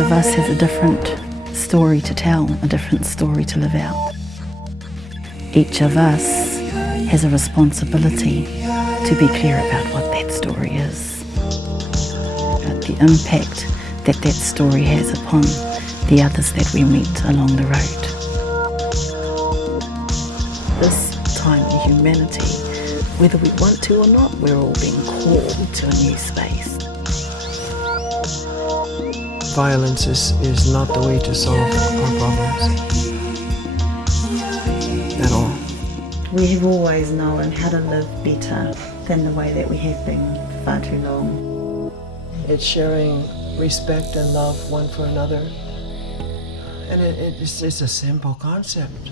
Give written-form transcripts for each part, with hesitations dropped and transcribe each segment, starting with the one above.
Each of us has a different story to tell, a different story to live out. Each of us has a responsibility to be clear about what that story is, about the impact that that story has upon the others that we meet along the road. This time in humanity, whether we want to or not, we're all being called to a new space. Violence is not the way to solve our problems at all. We have always known how to live better than the way that we have been for far too long. It's sharing respect and love one for another. And it's a simple concept.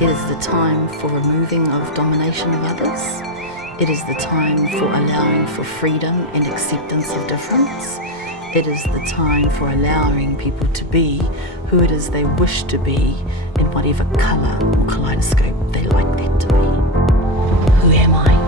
It is the time for removing of domination of others. It is the time for allowing for freedom and acceptance of difference. It is the time for allowing people to be who it is they wish to be in whatever colour or kaleidoscope they like that to be. Who am I?